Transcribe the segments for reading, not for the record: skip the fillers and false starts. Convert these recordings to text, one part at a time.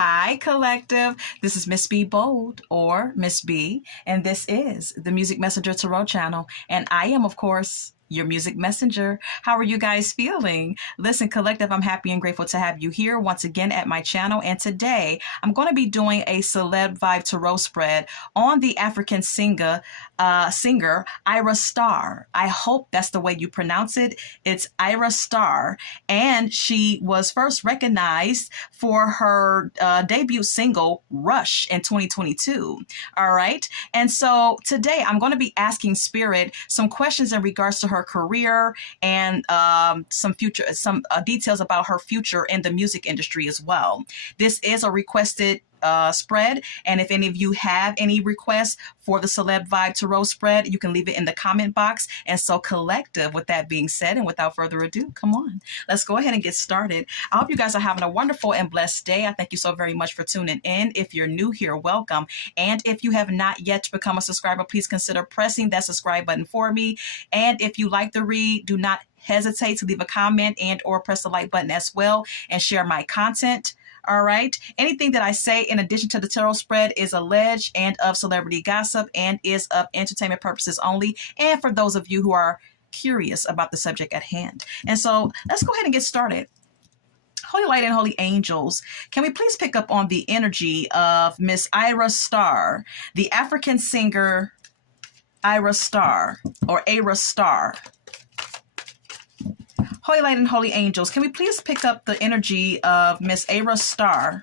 Hi, collective. This is Miss B Bold or Miss B, and this is the Music Messenger Tarot channel. And I am, of course, your music messenger. How are you guys feeling? Listen, collective, I'm happy and grateful to have you here once again at my channel. And today I'm going to be doing a Celeb Vibe Tarot spread on the African singer Ayra Starr. I hope that's the way you pronounce it. It's Ayra Starr, and she was first recognized for her debut single Rush in 2022. All right, and so today I'm going to be asking Spirit some questions in regards to her career and some details about her future in the music industry as well. This is a requested spread, and if any of you have any requests for the Celeb Vibe Tarot spread, you can leave it in the comment box. And so, collective, with that being said, and without further ado, come on, let's go ahead and get started. I hope you guys are having a wonderful and blessed day. I thank you so very much for tuning in. If you're new here, welcome. And if you have not yet become a subscriber, please consider pressing that subscribe button for me. And if you like the read, do not hesitate to leave a comment and or press the like button as well and share my content. All right. Anything that I say in addition to the tarot spread is alleged and of celebrity gossip and is of entertainment purposes only. And for those of you who are curious about the subject at hand. And so let's go ahead and get started. Holy Light and Holy Angels, can we please pick up on the energy of Miss Ayra Starr, the African singer Ayra Starr or Ayra Starr? Holy Light and Holy Angels, can we please pick up the energy of Miss Ayra Starr?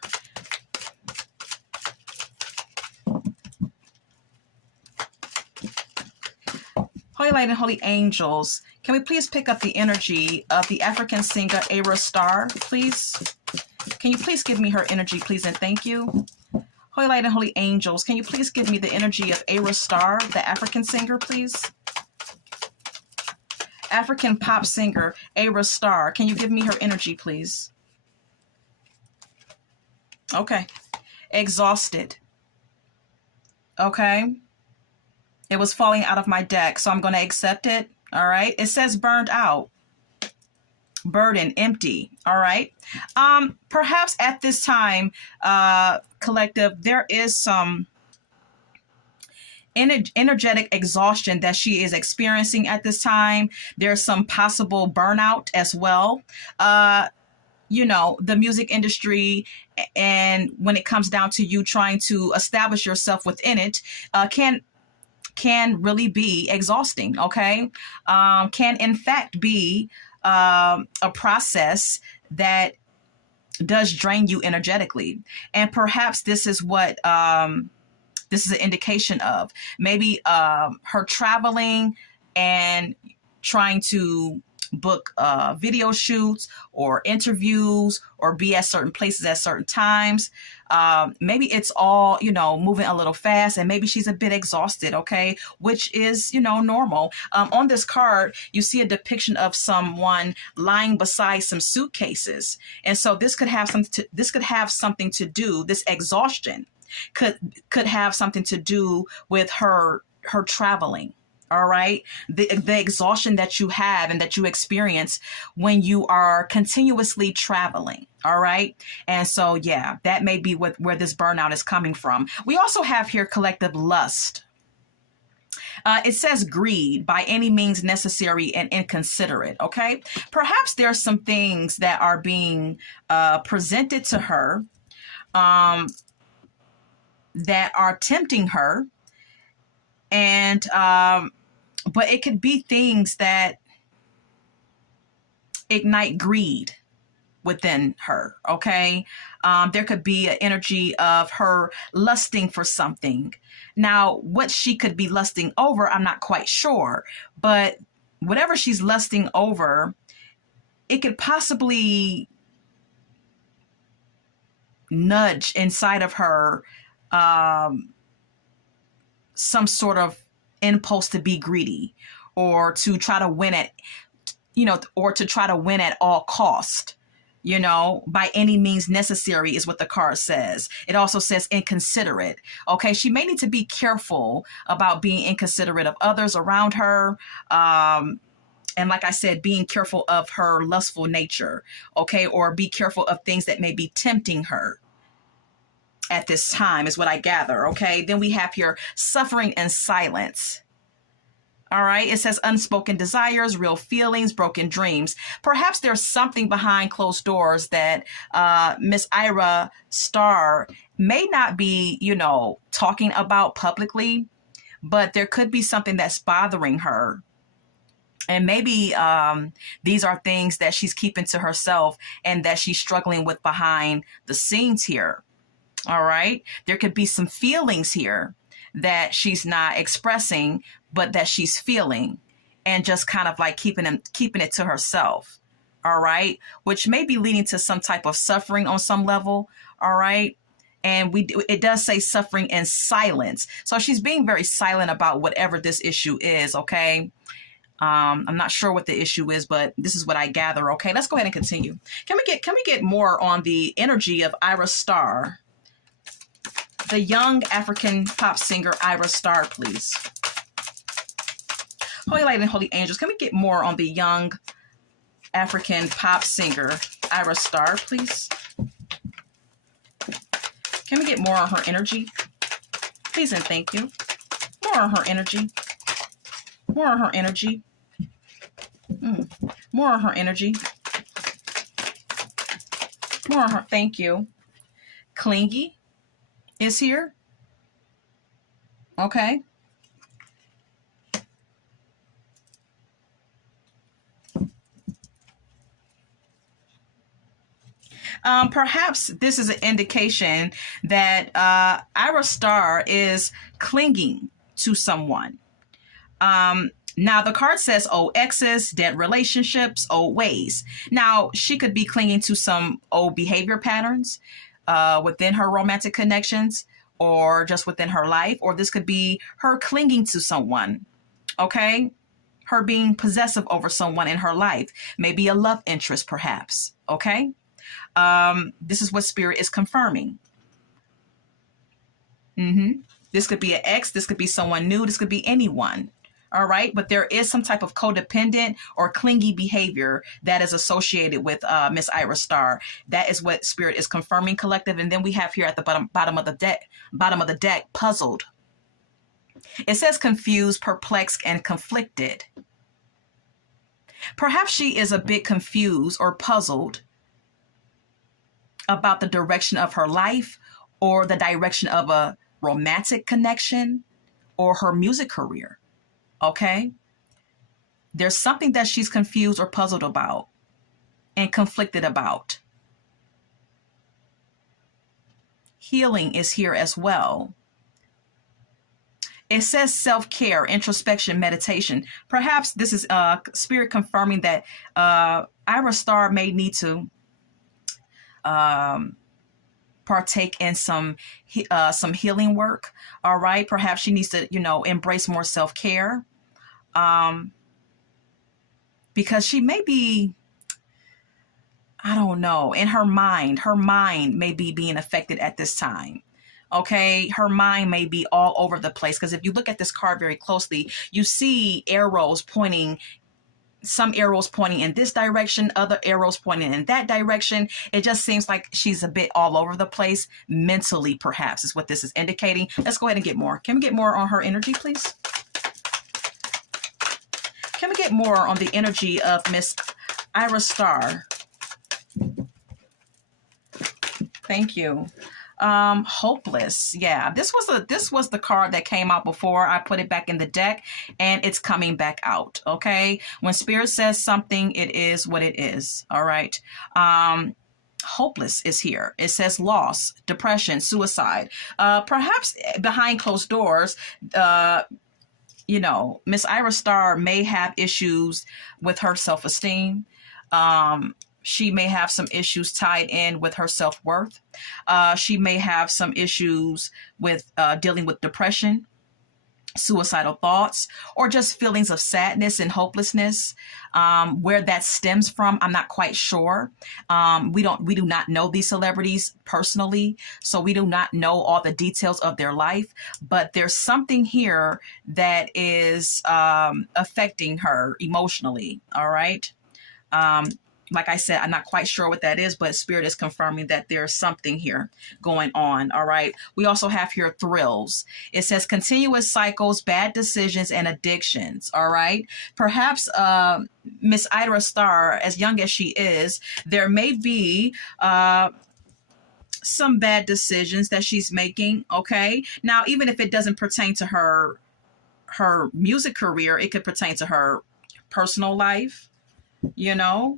Holy Light and Holy Angels, can we please pick up the energy of the African singer Ayra Starr, please? Can you please give me her energy, please, and thank you? Holy Light and Holy Angels, can you please give me the energy of Ayra Starr, the African singer, please? African pop singer Ayra Starr, can you give me her energy, please? Okay. Exhausted. Okay. It was falling out of my deck, so I'm going to accept it. All right. It says burned out, burden, empty. All right. Perhaps at this time, collective, there is some energetic exhaustion that she is experiencing at this time. There's some possible burnout as well. You know, the music industry, and when it comes down to you trying to establish yourself within it, can really be exhausting. Okay, can in fact be a process that does drain you energetically, and perhaps this is what this is an indication of maybe her traveling and trying to book video shoots or interviews or be at certain places at certain times. Maybe it's all, you know, moving a little fast, and maybe she's a bit exhausted, okay, which is, you know, normal. On this card, you see a depiction of someone lying beside some suitcases. And so this could have something to do, this exhaustion could have something to do with her traveling. All right, the exhaustion that you have and that you experience when you are continuously traveling. All right, and so yeah, that may be where this burnout is coming from. We also have here collective lust. It says greed, by any means necessary and inconsiderate. Okay, perhaps there are some things that are being presented to her that are tempting her, and but it could be things that ignite greed within her. Okay, there could be an energy of her lusting for something. Now, what she could be lusting over, I'm not quite sure, but whatever she's lusting over, it could possibly nudge inside of her some sort of impulse to be greedy, or to try to win at, you know, or to try to win at all cost, you know, by any means necessary is what the card says. It also says inconsiderate. Okay, she may need to be careful about being inconsiderate of others around her. And like I said, being careful of her lustful nature, okay, or be careful of things that may be tempting her. at this time is what I gather. Okay. Then we have here suffering and silence. All right. It says unspoken desires, real feelings, broken dreams. Perhaps there's something behind closed doors that Miss Ayra Starr may not be, talking about publicly, but there could be something that's bothering her. And maybe these are things that she's keeping to herself and that she's struggling with behind the scenes here. All right. There could be some feelings here that she's not expressing, but that she's feeling, and just kind of like keeping it to herself. All right. Which may be leading to some type of suffering on some level. All right. And it does say suffering in silence. So she's being very silent about whatever this issue is. Okay. I'm not sure what the issue is, but this is what I gather. Okay. Let's go ahead and continue. Can we get more on the energy of Ayra Starr? The young African pop singer Ayra Starr, please. Holy Light and Holy Angels, can we get more on the young African pop singer Ayra Starr, please? Can we get more on her energy? Please and thank you. More on her energy. More on her energy. More on her energy. More on her, thank you. Clingy is here. Okay. Perhaps this is an indication that Ayra Starr is clinging to someone. Now, the card says old exes, dead relationships, old ways. Now, she could be clinging to some old behavior patterns within her romantic connections, or just within her life, or this could be her clinging to someone, okay? Her being possessive over someone in her life, maybe a love interest perhaps, okay? This is what Spirit is confirming. This could be an ex, this could be someone new, this could be anyone. All right. But there is some type of codependent or clingy behavior that is associated with Miss Ayra Starr. That is what Spirit is confirming, collective. And then we have here at the bottom of the deck, puzzled. It says confused, perplexed, and conflicted. Perhaps she is a bit confused or puzzled about the direction of her life, or the direction of a romantic connection, or her music career. Okay. There's something that she's confused or puzzled about and conflicted about. Healing is here as well. It says self-care, introspection, meditation. Perhaps this is Spirit confirming that Ayra Starr may need to partake in some healing work. All right. Perhaps she needs to, embrace more self-care. Because she may be, I don't know, in her mind may be being affected at this time. Okay. Her mind may be all over the place. Because if you look at this card very closely, you see arrows pointing, some arrows pointing in this direction, other arrows pointing in that direction. It just seems like she's a bit all over the place mentally, perhaps, is what this is indicating. Let's go ahead and get more. Can we get more on her energy, please? Can we get more on the energy of Miss Ayra Starr? Thank you. Hopeless. Yeah, this was the card that came out before I put it back in the deck, and it's coming back out. Okay, when Spirit says something, it is what it is. All right. Hopeless is here. It says loss, depression, suicide. Perhaps behind closed doors, Miss Ayra Starr may have issues with her self-esteem. She may have some issues tied in with her self-worth. She may have some issues with dealing with depression, suicidal thoughts, or just feelings of sadness and hopelessness. Where that stems from, I'm not quite sure. We do not know these celebrities personally, so we do not know all the details of their life, but there's something here that is affecting her emotionally. All right. Like I said, I'm not quite sure what that is, but Spirit is confirming that there's something here going on. All right. We also have here thrills. It says continuous cycles, bad decisions, and addictions. All right. Perhaps Miss Ayra Starr, as young as she is, there may be some bad decisions that she's making. Okay. Now, even if it doesn't pertain to her music career, it could pertain to her personal life, you know,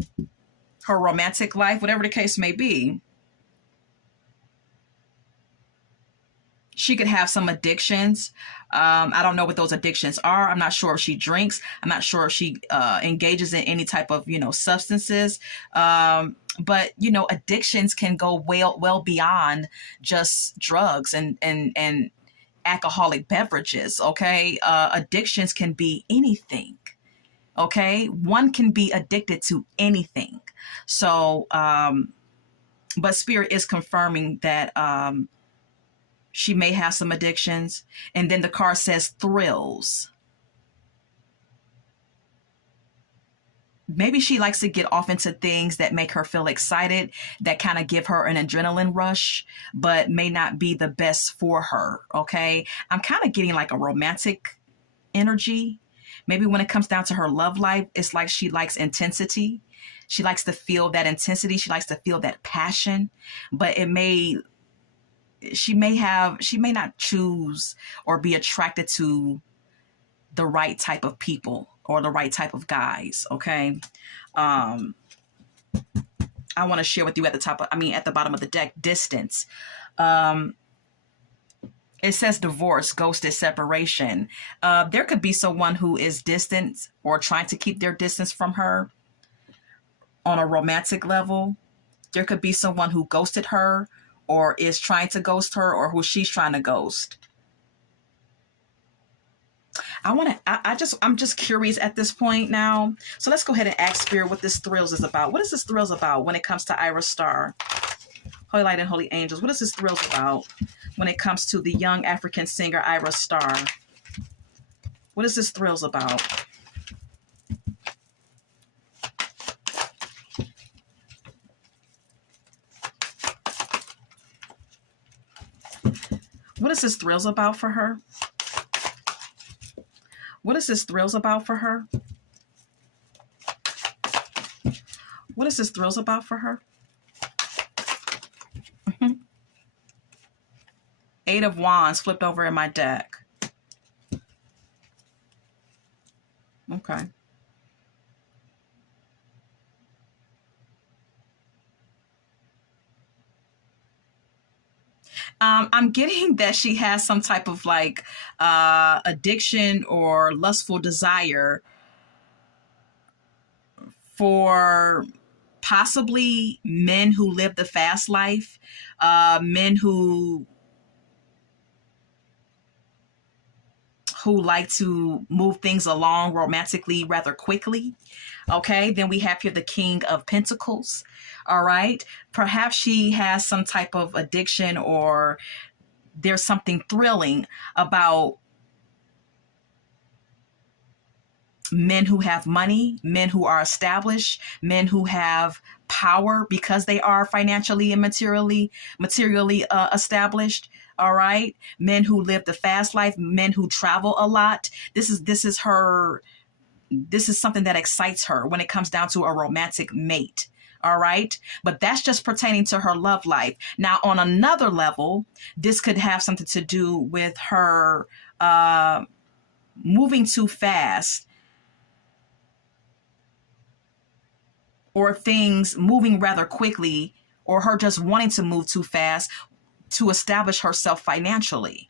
her romantic life, whatever the case may be. She could have some addictions. I don't know what those addictions are. I'm not sure if she drinks. I'm not sure if she engages in any type of, substances. But addictions can go well beyond just drugs and alcoholic beverages. Okay, addictions can be anything. Okay, one can be addicted to anything. So, but Spirit is confirming that she may have some addictions. And then the card says thrills. Maybe she likes to get off into things that make her feel excited, that kind of give her an adrenaline rush, but may not be the best for her. Okay, I'm kind of getting like a romantic energy. Maybe when it comes down to her love life, it's like she likes intensity. She likes to feel that intensity. She likes to feel that passion, but she may not choose or be attracted to the right type of people or the right type of guys. Okay. I want to share with you at the bottom of the deck, distance. It says divorce, ghosted, separation. There could be someone who is distant or trying to keep their distance from her on a romantic level. There could be someone who ghosted her or is trying to ghost her, or who she's trying to ghost. I'm just curious at this point now. So let's go ahead and ask Spirit what this thrills is about. What is this thrills about when it comes to Ayra Starr? Holy Light and Holy Angels. What is this thrills about when it comes to the young African singer Ayra Starr? What is this thrills about? What is this thrills about for her? What is this thrills about for her? What is this thrills about for her? Eight of Wands flipped over in my deck. Okay. I'm getting that she has some type of like addiction or lustful desire for possibly men who live the fast life, men who like to move things along romantically rather quickly. Okay, then we have here the King of Pentacles. All right, perhaps she has some type of addiction, or there's something thrilling about men who have money, men who are established, men who have power because they are financially and materially established. All right, men who live the fast life, men who travel a lot. This is something that excites her when it comes down to a romantic mate. All right, but that's just pertaining to her love life. Now, on another level, this could have something to do with her moving too fast, or things moving rather quickly, or her just wanting to move too fast to establish herself financially,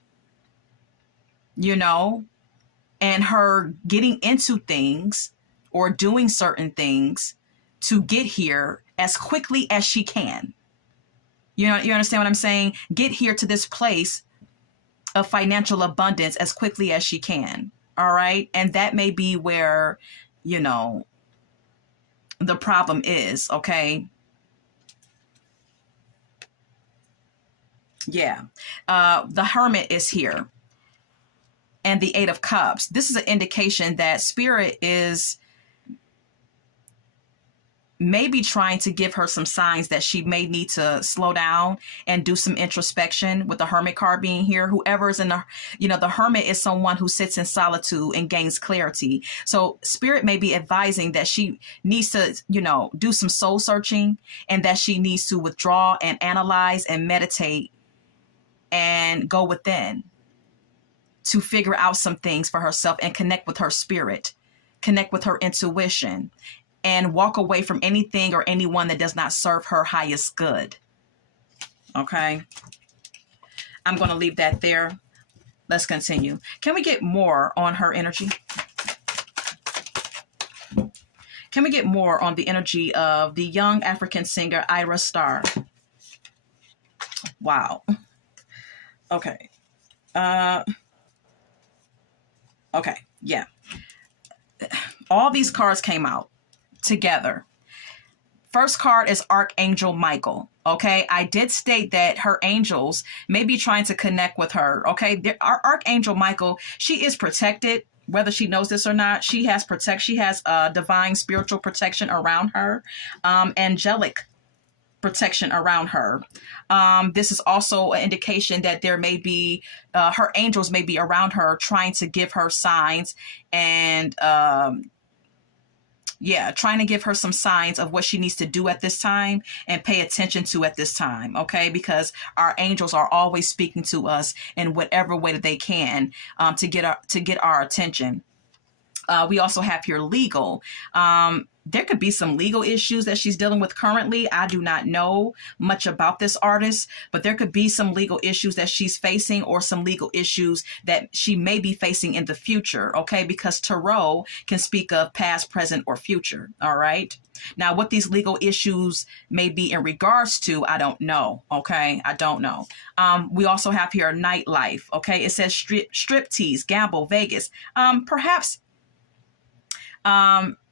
and her getting into things or doing certain things to get here as quickly as she can. You understand what I'm saying? Get here to this place of financial abundance as quickly as she can. All right. And that may be where, the problem is. Okay. Yeah. The Hermit is here. And the Eight of Cups. This is an indication that Spirit is maybe trying to give her some signs that she may need to slow down and do some introspection, with the Hermit card being here. Whoever is in the, the Hermit is someone who sits in solitude and gains clarity. So Spirit may be advising that she needs to, do some soul searching, and that she needs to withdraw and analyze and meditate and go within to figure out some things for herself and connect with her spirit, connect with her intuition, and walk away from anything or anyone that does not serve her highest good. Okay. I'm going to leave that there. Let's continue. Can we get more on her energy? Can we get more on the energy of the young African singer, Ayra Starr? Wow. Okay. Okay. Yeah. All these cards came out together. First card is Archangel Michael. Okay, I did state that her angels may be trying to connect with her. Okay, our Archangel Michael, she is protected, whether she knows this or not. She has divine spiritual protection around her, angelic protection around her. This is also an indication that there may be her angels may be around her, trying to give her signs and trying to give her some signs of what she needs to do at this time and pay attention to at this time. Okay, because our angels are always speaking to us in whatever way that they can to get our attention. We also have here legal. There could be some legal issues that she's dealing with currently. I do not know much about this artist, but there could be some legal issues that she's facing, or some legal issues that she may be facing in the future. Okay, because tarot can speak of past, present, or future. All right. Now, what these legal issues may be in regards to, I don't know. Okay, I don't know. We also have here nightlife. Okay, it says striptease, gamble, Vegas. Perhaps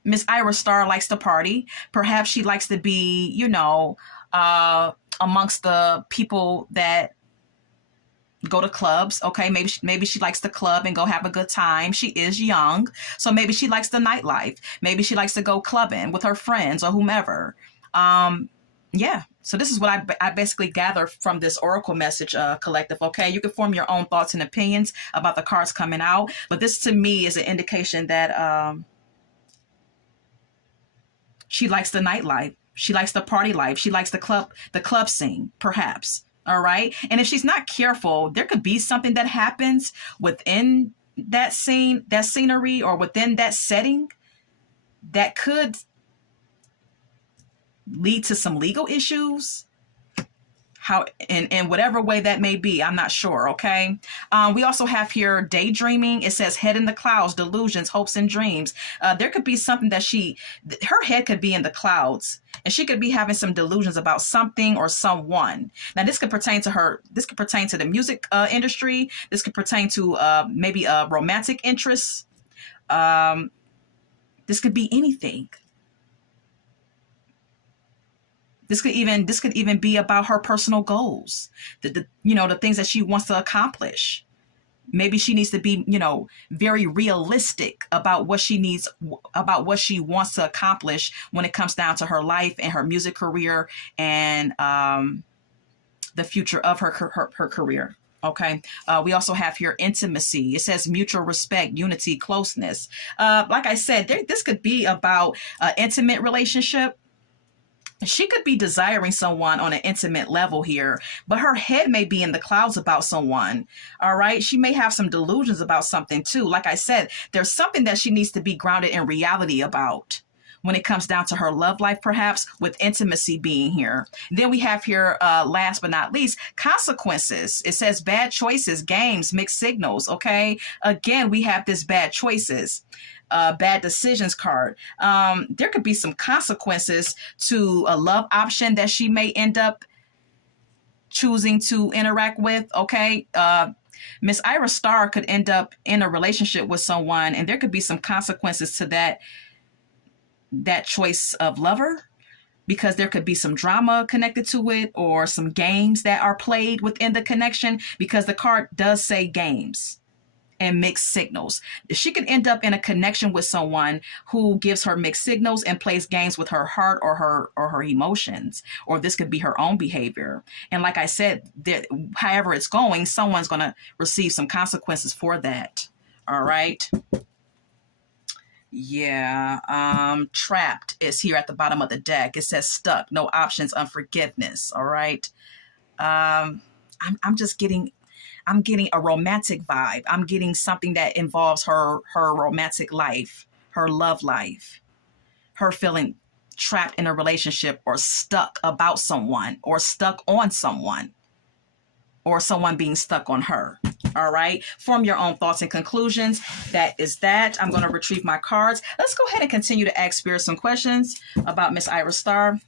Miss Ayra Starr likes to party. Perhaps she likes to be, amongst the people that go to clubs. Okay, maybe she likes to club and go have a good time. She is young, so maybe she likes the nightlife. Maybe she likes to go clubbing with her friends or whomever. So this is what I basically gather from this oracle message, collective. Okay, you can form your own thoughts and opinions about the cards coming out, but this to me is an indication that she likes the nightlife. She likes the party life. She likes the club scene, perhaps. All right. And if she's not careful, there could be something that happens within that scene, that scenery, or within that setting that could lead to some legal issues. How, in whatever way that may be, I'm not sure. Okay. We also have here daydreaming. It says head in the clouds, delusions, hopes, and dreams. There could be something that her head could be in the clouds, and she could be having some delusions about something or someone. Now, this could pertain to her. This could pertain to the music industry. This could pertain to maybe a romantic interest. This could be anything. This could even be about her personal goals, the things that she wants to accomplish. Maybe she needs to be, very realistic about what she wants to accomplish when it comes down to her life and her music career and the future of her career. Okay. We also have here intimacy. It says mutual respect, unity, closeness. Like I said, this could be about an intimate relationship. She could be desiring someone on an intimate level here, but her head may be in the clouds about someone. All right. She may have some delusions about something too. Like I said, there's something that she needs to be grounded in reality about when it comes down to her love life, perhaps, with intimacy being here. Then we have here, last but not least, consequences. It says bad choices, games, mixed signals. Okay. Again, we have this bad choices. Bad decisions card. There could be some consequences to a love option that she may end up choosing to interact with. Okay. Miss Ayra Starr could end up in a relationship with someone, and there could be some consequences to that choice of lover, because there could be some drama connected to it, or some games that are played within the connection, because the card does say games. and mixed signals. She could end up in a connection with someone who gives her mixed signals and plays games with her heart or her emotions, or this could be her own behavior. And like I said, that however it's going, someone's going to receive some consequences for that. All right. Yeah. Trapped is here at the bottom of the deck. It says stuck, no options, unforgiveness. All right. I'm just getting, I'm getting a romantic vibe. I'm getting something that involves her romantic life, her love life, her feeling trapped in a relationship or stuck about someone or stuck on someone or someone being stuck on her. All right. Form your own thoughts and conclusions. That is that. I'm going to retrieve my cards. Let's go ahead and continue to ask Spirit some questions about Miss Ayra Starr.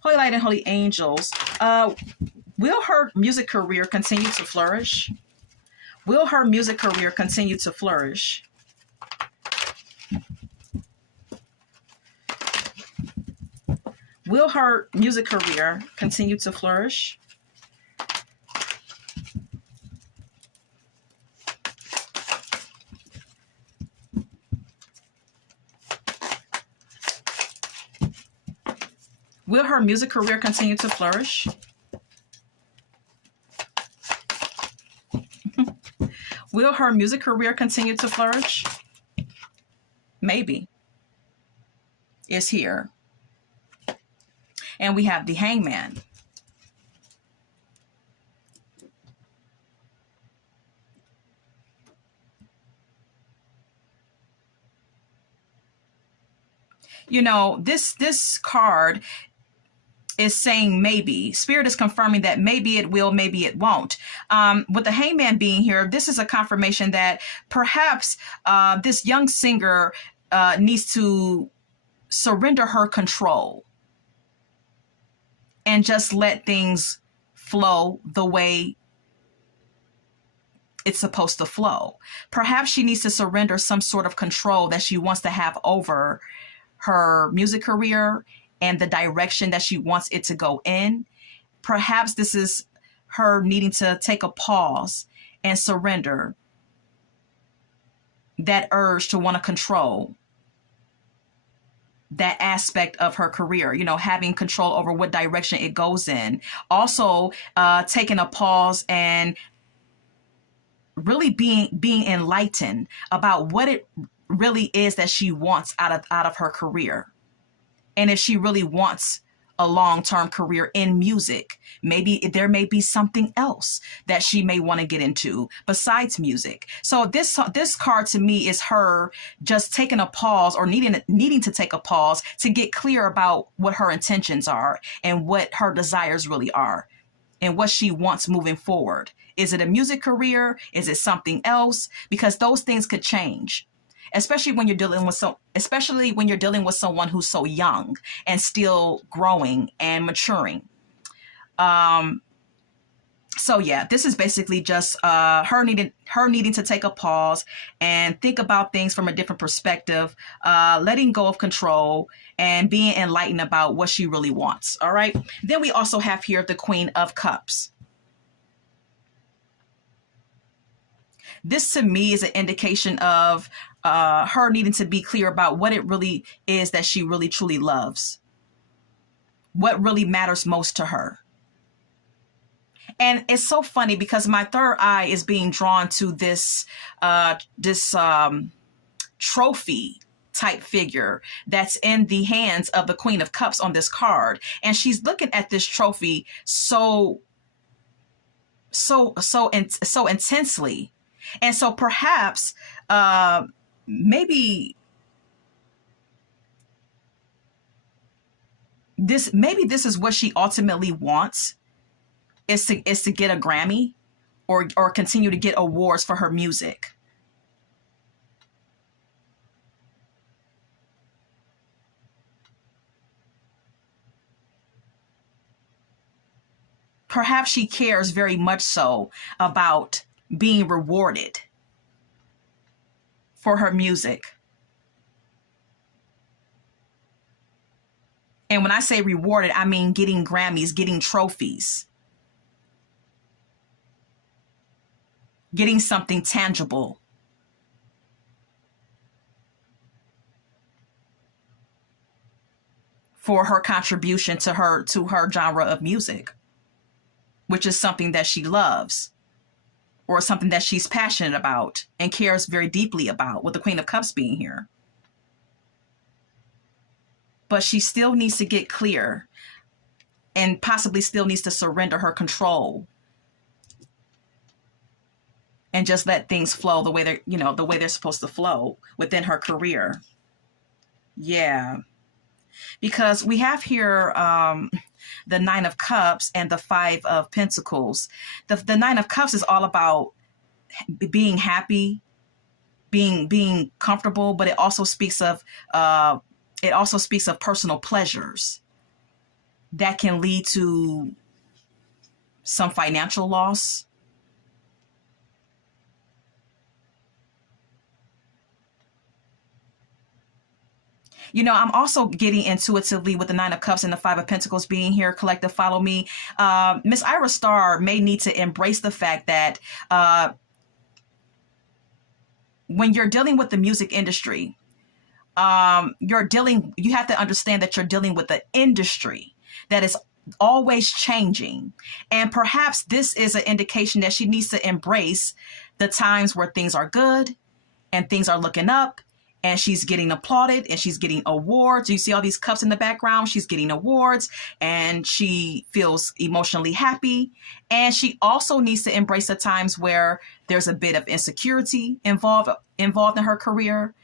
Holy Light and Holy Angels. Will her music career continue to flourish? Will her music career continue to flourish? Will her music career continue to flourish? Will her music career continue to flourish? Will her music career continue to flourish? Maybe. Is here. And we have the Hangman. You know, this card is saying maybe. Spirit is confirming that maybe it will, maybe it won't. With the Hangman being here, this is a confirmation that perhaps this young singer needs to surrender her control and just let things flow the way it's supposed to flow. Perhaps she needs to surrender some sort of control that she wants to have over her music career and the direction that she wants it to go in. Perhaps this is her needing to take a pause and surrender that urge to want to control that aspect of her career, you know, having control over what direction it goes in. Also, taking a pause and really being enlightened about what it really is that she wants out of her career. And if she really wants a long-term career in music, maybe there may be something else that she may want to get into besides music. So this card to me is her just taking a pause or needing to take a pause to get clear about what her intentions are and what her desires really are and what she wants moving forward. Is it a music career? Is it something else? Because those things could change. Especially when you're dealing with someone who's so young and still growing and maturing. So yeah, this is basically just her needing to take a pause and think about things from a different perspective, letting go of control and being enlightened about what she really wants. All right. Then we also have here the Queen of Cups. This to me is an indication of her needing to be clear about what it really is that she really truly loves. What really matters most to her. And it's so funny because my third eye is being drawn to this trophy type figure that's in the hands of the Queen of Cups on this card. And she's looking at this trophy so intensely. And so perhaps maybe this is what she ultimately wants is to get a Grammy or continue to get awards for her music. Perhaps she cares very much so about being rewarded for her music. And when I say rewarded, I mean getting Grammys, getting trophies. getting something tangible for her contribution to her genre of music, which is something that she loves or something that she's passionate about and cares very deeply about, with the Queen of Cups being here. But she still needs to get clear and possibly still needs to surrender her control and just let things flow the way they're, the way they're supposed to flow within her career. Yeah. Because we have here the Nine of Cups and the Five of Pentacles. The Nine of Cups is all about being happy, being comfortable, but it also speaks of personal pleasures that can lead to some financial loss. I'm also getting intuitively with the Nine of Cups and the Five of Pentacles being here. Collective, follow me. Miss Ayra Starr may need to embrace the fact that when you're dealing with the music industry, you have to understand that you're dealing with the industry that is always changing. And perhaps this is an indication that she needs to embrace the times where things are good and things are looking up and she's getting applauded and she's getting awards. You see all these cups in the background. She's getting awards and she feels emotionally happy. And she also needs to embrace the times where there's a bit of insecurity involved in her career.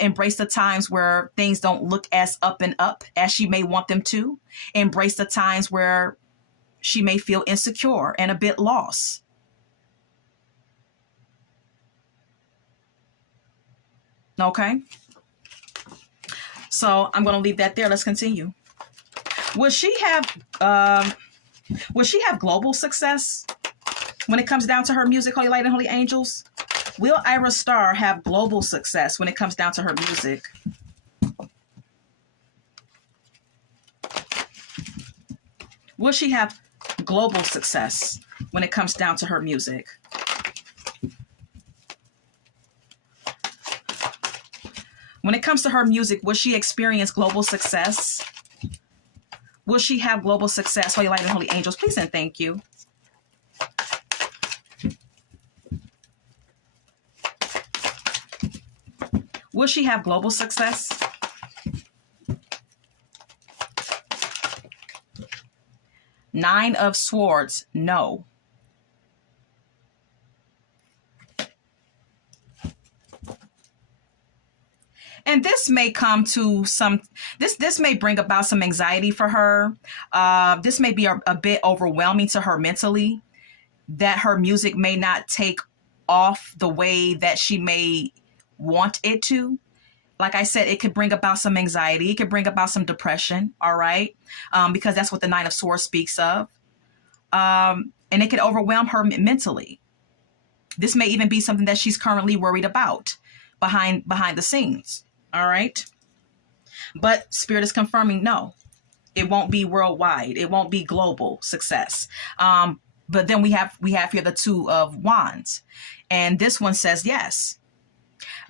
Embrace the times where things don't look as up and up as she may want them to. Embrace the times where she may feel insecure and a bit lost. Okay. So I'm going to leave that there. Let's continue. Will she have global success when it comes down to her music, Holy Light and Holy Angels? Will Ayra Starr have global success when it comes down to her music? Will she have global success when it comes down to her music? When it comes to her music, will she experience global success? Will she have global success? Holy Light and Holy Angels, please and thank you. Will she have global success? Nine of Swords, no. And this may come to this may bring about some anxiety for her. This may be a bit overwhelming to her mentally, that her music may not take off the way that she may want it to. Like I said, it could bring about some anxiety. It could bring about some depression, all right? Because that's what the Nine of Swords speaks of. And it could overwhelm her mentally. This may even be something that she's currently worried about behind the scenes. All right. But Spirit is confirming, no, it won't be worldwide. It won't be global success. But then we have here the Two of Wands. And this one says yes.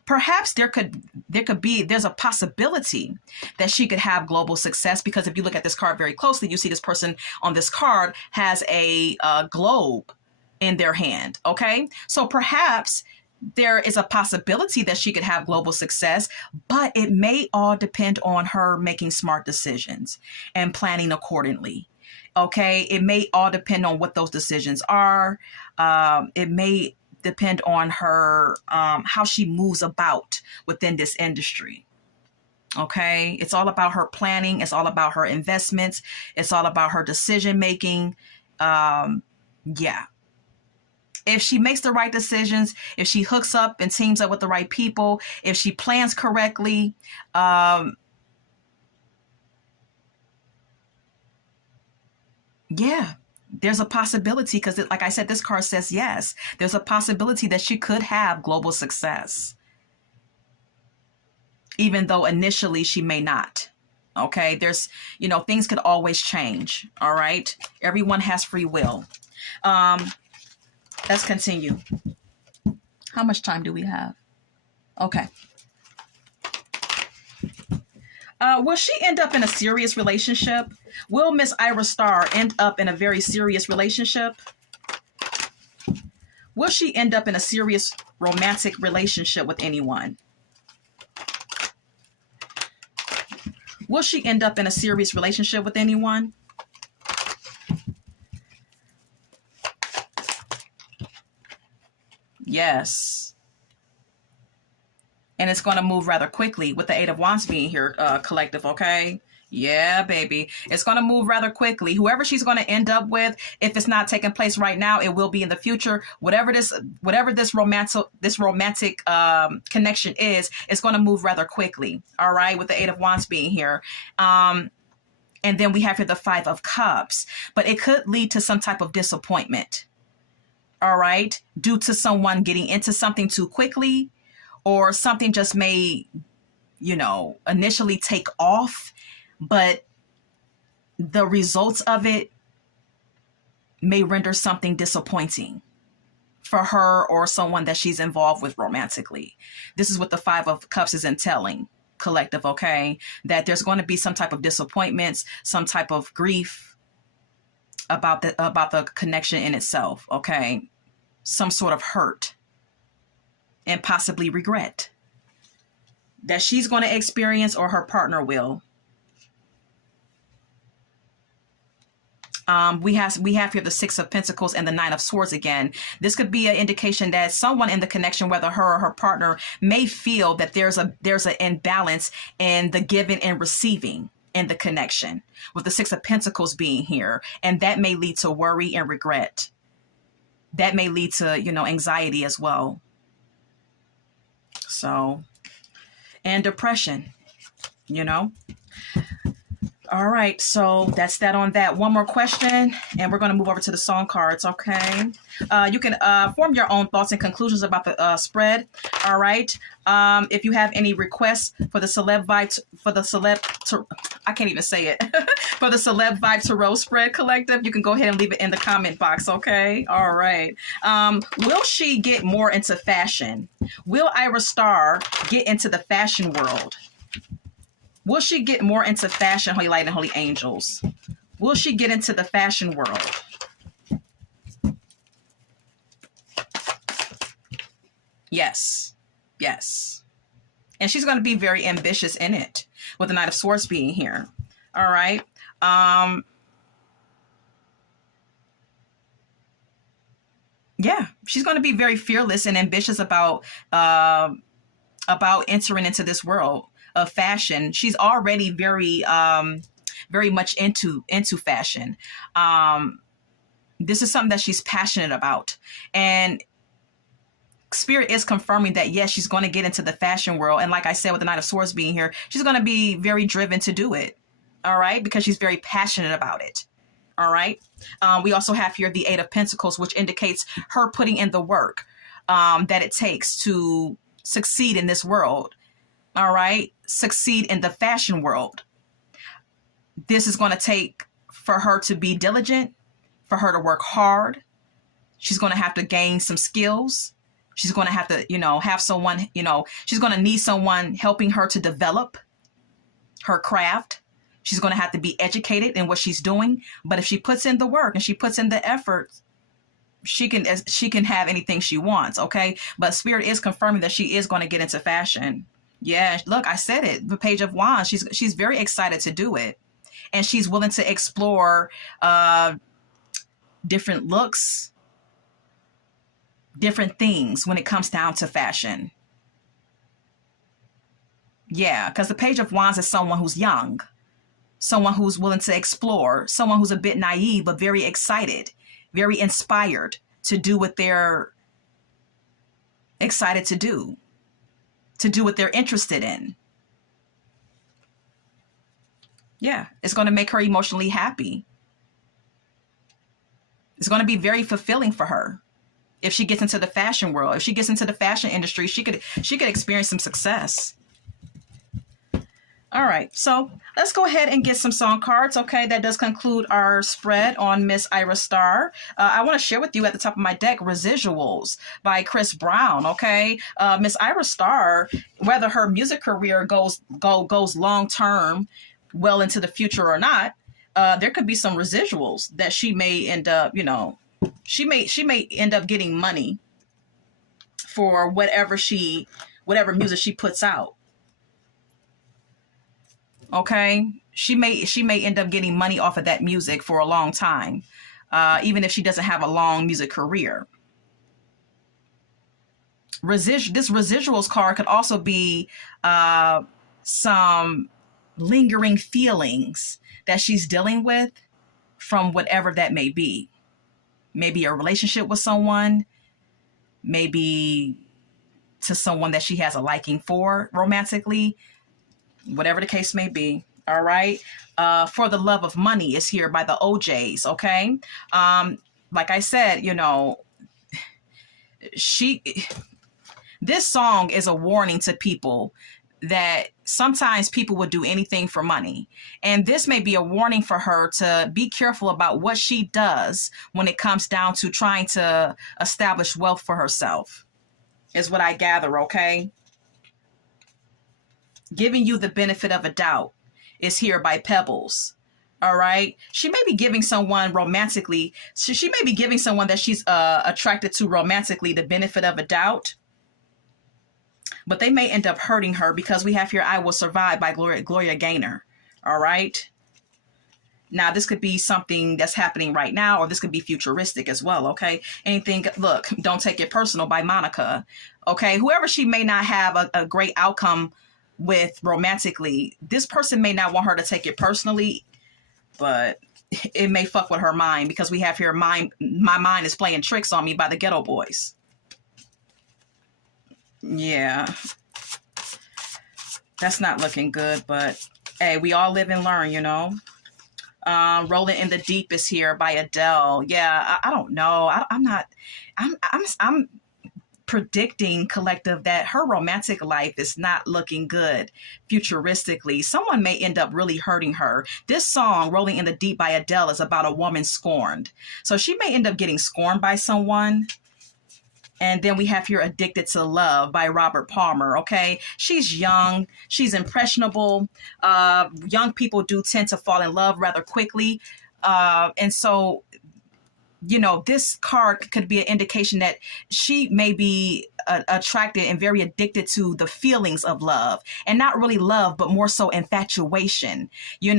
Perhaps there's a possibility that she could have global success, because if you look at this card very closely, you see this person on this card has a globe in their hand. Okay. So perhaps there is a possibility that she could have global success, but it may all depend on her making smart decisions and planning accordingly. Okay. It may all depend on what those decisions are. It may depend on her, how she moves about within this industry. Okay. It's all about her planning. It's all about her investments. It's all about her decision making. Yeah. If she makes the right decisions, if she hooks up and teams up with the right people, if she plans correctly, yeah, there's a possibility, because like I said, this card says yes. There's a possibility that she could have global success, even though initially she may not. Okay, there's, things could always change. All right, everyone has free will. Let's continue. How much time do we have? Okay. Will she end up in a serious relationship? Will Miss Ayra Starr end up in a very serious relationship? Will she end up in a serious romantic relationship with anyone? Will she end up in a serious relationship with anyone? Yes. And it's going to move rather quickly with the Eight of Wands being here, collective, okay? Yeah, baby. It's going to move rather quickly. Whoever she's going to end up with, if it's not taking place right now, it will be in the future. Whatever this romantic connection is, it's going to move rather quickly. All right, with the Eight of Wands being here. And then we have here the Five of Cups. But it could lead to some type of disappointment. All right, due to someone getting into something too quickly, or something just may, initially take off, but the results of it may render something disappointing for her or someone that she's involved with romantically. This is what the Five of Cups is entailing, collective, okay? That there's going to be some type of disappointments, some type of grief about the connection in itself, okay? Some sort of hurt and possibly regret that she's going to experience or her partner will. We have here the Six of Pentacles and the Nine of Swords again. This could be an indication that someone in the connection, whether her or her partner, may feel that there's an imbalance in the giving and receiving in the connection, with the Six of Pentacles being here. And that may lead to worry and regret. That may lead to, anxiety as well. So, and depression, All right, so that's that on that. One more question, and we're going to move over to the song cards, okay? You can form your own thoughts and conclusions about the spread, all right? If you have any requests for the Celeb Vibe, I can't even say it, for the Celeb Vibe Tarot spread collective, you can go ahead and leave it in the comment box, okay? All right. Will she get more into fashion? Will Ayra Starr get into the fashion world? Will she get more into fashion, Holy Light and Holy Angels? Will she get into the fashion world? Yes. Yes. And she's going to be very ambitious in it, with the Knight of Swords being here. All right. Yeah, she's going to be very fearless and ambitious about entering into this world of fashion. She's already very much into fashion. This is something that she's passionate about, and Spirit is confirming that yes, she's going to get into the fashion world. And like I said, with the Knight of Swords being here, she's going to be very driven to do it. All right, because she's very passionate about it. All right. We also have here the Eight of Pentacles, which indicates her putting in the work that it takes to succeed in this world. All right. Succeed in the fashion world. This is going to take for her to be diligent, for her to work hard. She's going to have to gain some skills. She's going to have to, have someone, she's going to need someone helping her to develop her craft. She's going to have to be educated in what she's doing. But if she puts in the work and she puts in the effort, she can have anything she wants. Okay. But Spirit is confirming that she is going to get into fashion. Yeah, look, I said it. The Page of Wands. She's very excited to do it, and she's willing to explore different looks, different things when it comes down to fashion. Yeah, because the Page of Wands is someone who's young, someone who's willing to explore, someone who's a bit naive but very excited, very inspired to do what they're excited to do what they're interested in. Yeah, it's going to make her emotionally happy. It's going to be very fulfilling for her if she gets into the fashion world. If she gets into the fashion industry, she could experience some success. All right, so let's go ahead and get some song cards. Okay, that does conclude our spread on Miss Ayra Starr. I want to share with you at the top of my deck Residuals by Chris Brown. Okay, Miss Ayra Starr, whether her music career goes long term, well into the future or not, there could be some residuals that she may end up. She may end up getting money for whatever music she puts out. Okay, she may end up getting money off of that music for a long time, even if she doesn't have a long music career. This residuals card could also be some lingering feelings that she's dealing with from whatever that may be. Maybe a relationship with someone, maybe to someone that she has a liking for romantically, whatever the case may be. All right. For the Love of Money is here by the OJs. Okay. Like I said, this song is a warning to people that sometimes people would do anything for money. And this may be a warning for her to be careful about what she does when it comes down to trying to establish wealth for herself, is what I gather. Okay. Giving you the benefit of a doubt is here by Pebbles. All right. She may be giving someone romantically. She may be giving someone that she's attracted to romantically the benefit of a doubt. But they may end up hurting her because we have here I Will Survive by Gloria Gaynor. All right. Now, this could be something that's happening right now, or this could be futuristic as well. Okay. Anything. Look, Don't Take It Personal by Monica. Okay. Whoever she may not have a great outcome with romantically, this person may not want her to take it personally, but it may fuck with her mind, because we have here My Mind Is Playing Tricks on Me by the Ghetto Boys. Yeah, that's not looking good, but hey, we all live and learn, Rolling in the Deep is here by Adele. Yeah, I don't know. I'm predicting, collective, that her romantic life is not looking good futuristically. Someone may end up really hurting her. This song, Rolling in the Deep by Adele, is about a woman scorned. So she may end up getting scorned by someone. And then we have here Addicted to Love by Robert Palmer. Okay. She's young. She's impressionable. Young people do tend to fall in love rather quickly. And so, this card could be an indication that she may be attracted and very addicted to the feelings of love, and not really love, but more so infatuation. Miss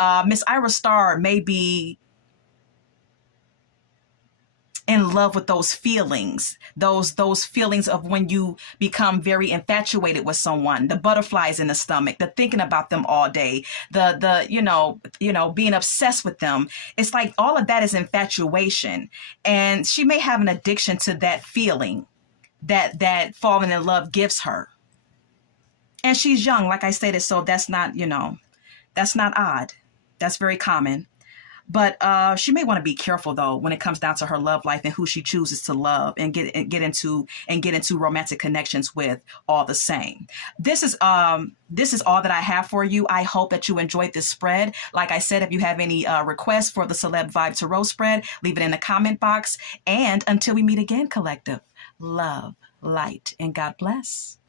Ayra Starr may be in love with those feelings, those feelings of when you become very infatuated with someone, the butterflies in the stomach, the thinking about them all day, the being obsessed with them. It's like all of that is infatuation, and she may have an addiction to that feeling that falling in love gives her. And she's young, like I stated, so that's not odd. That's very common. But she may want to be careful, though, when it comes down to her love life and who she chooses to love and get into romantic connections with all the same. This is all that I have for you. I hope that you enjoyed this spread. Like I said, if you have any requests for the Celeb Vibe Tarot spread, leave it in the comment box. And until we meet again, collective, love, light, and God bless.